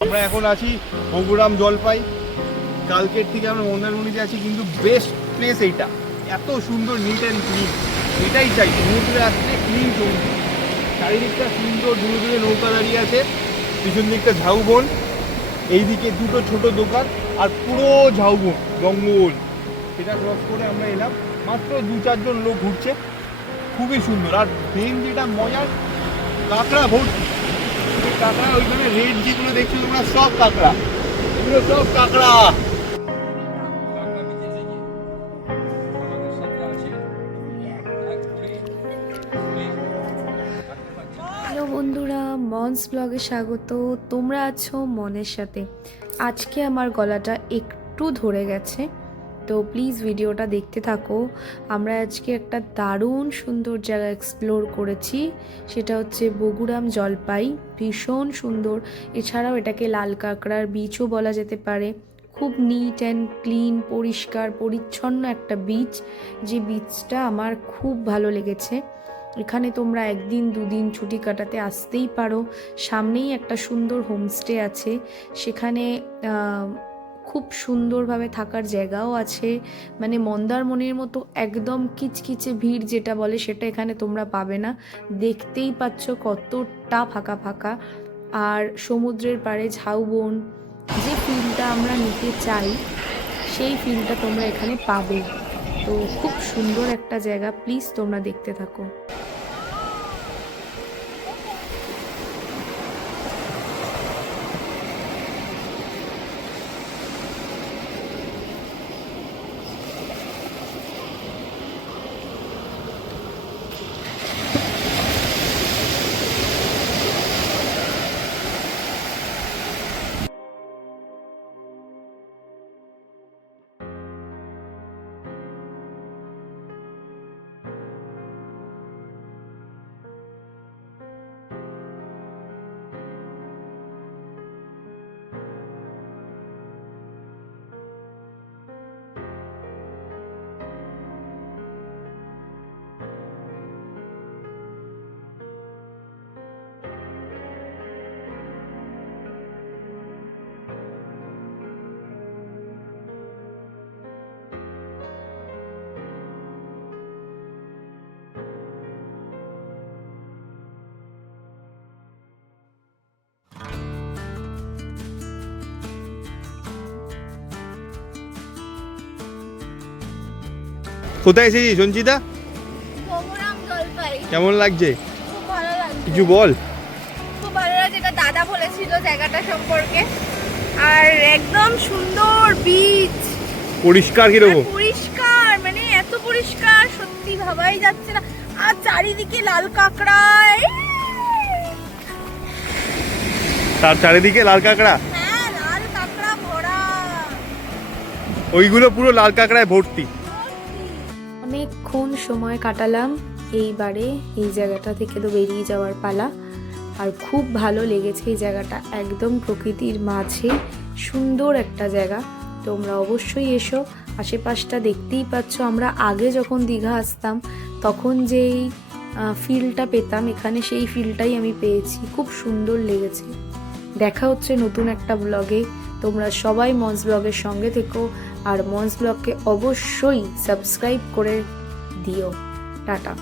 আমরা এখন আছি বগুড়াম জলপাই। কালকের থেকে আমরা মন্দারমণিতে আছি, কিন্তু বেস্ট প্লেস এইটা, এত সুন্দর, নিট অ্যান্ড ক্লিন। এটাই চাই সমুদ্রে আসলে, ক্লিন সমুদ্র, চারিদিকটা সুন্দর, দূরে দূরে নৌকা দাঁড়িয়ে আছে, পিছন দিকটা ঝাউবন, এইদিকে দুটো ছোট দোকান, আর পুরো ঝাউবন জঙ্গল। সেটা ক্রস করে আমরা এলাম, মাত্র 2-4 জন লোক ঘুরছে, খুবই সুন্দর। আর মেন যেটা মজার, কাঁকড়া ভর্তি। কাঁকড়া ওইখানে রেড যেগুলো দেখছো তোমরা, সব কাঁকড়া, এগুলো সব কাঁকড়া। হ্যালো বন্ধুরা, মনস ব্লগে স্বাগত। তোমরা আছো মনের সাথে। আজকে আমার গলাটা একটু ধরে গেছে, তো প্লিজ ভিডিওটা দেখতে থাকো। আমরা আজকে একটা দারুণ সুন্দর জায়গা এক্সপ্লোর করেছি, সেটা হচ্ছে বগুড়াম জলপাই। ভীষণ সুন্দর, এছাড়াও এটাকে লাল কাঁকড়ার বিচও বলা যেতে পারে। খুব নিট অ্যান্ড ক্লিন, পরিষ্কার পরিচ্ছন্ন একটা বিচ, যে বিচটা আমার খুব ভালো লেগেছে। এখানে তোমরা 1-2 দিন ছুটি কাটাতে আসতেই পারো। সামনেই একটা সুন্দর হোমস্টে আছে, সেখানে খুব সুন্দরভাবে থাকার জায়গাও আছে। মানে মন্দারমণির মতো একদম কিচকিচে ভিড় যেটা বলে, সেটা এখানে তোমরা পাবে না। দেখতেই পাচ্ছ কতটা ফাঁকা ফাঁকা। আর সমুদ্রের পাড়ে ঝাউবন, যে ফিলটা আমরা নিতে চাই সেই ফিলটা তোমরা এখানে পাবে। তো খুব সুন্দর একটা জায়গা, প্লিজ তোমরা দেখতে থাকো। কোথায় এসেছি সঞ্চিতা? বগুড়াম জলপাই। কেমন লাগছে? খুব ভালো লাগছে, কিছু বল। খুব ভালো লাগছে। এটা দাদা বলেছিল জায়গাটা সম্পর্কে। আর একদম সুন্দর বিচ, পরিষ্কার কিরকম? পরিষ্কার, মানে এত পরিষ্কার সত্যি ভাবাই যাচ্ছে না। আর চারিদিকে লাল কাঁকড়ায়, তার চারিদিকে লাল কাঁকড়া, হ্যাঁ লাল কাঁকড়া ভরা। ওইগুলো পুরো লাল কাঁকড়ায় ভর্তি। অনেকক্ষণ সময় কাটালাম এইবারে এই জায়গাটা থেকে, তো বেরিয়ে যাওয়ার পালা। আর খুব ভালো লেগেছে এই জায়গাটা, একদম প্রকৃতির মাঝে সুন্দর একটা জায়গা। তোমরা অবশ্যই এসো। আশেপাশটা দেখতেই পাচ্ছ, আমরা আগে যখন দীঘা আসতাম তখন যেই ফিলটা পেতাম, এখানে সেই ফিলটাই আমি পেয়েছি। খুব সুন্দর লেগেছে। দেখা হচ্ছে নতুন একটা ব্লগে। তোমরা সবাই মনস ব্লগের সঙ্গে থেকো, আর মনস ব্লগকে অবশ্যই সাবস্ক্রাইব করে দিও। টাটা।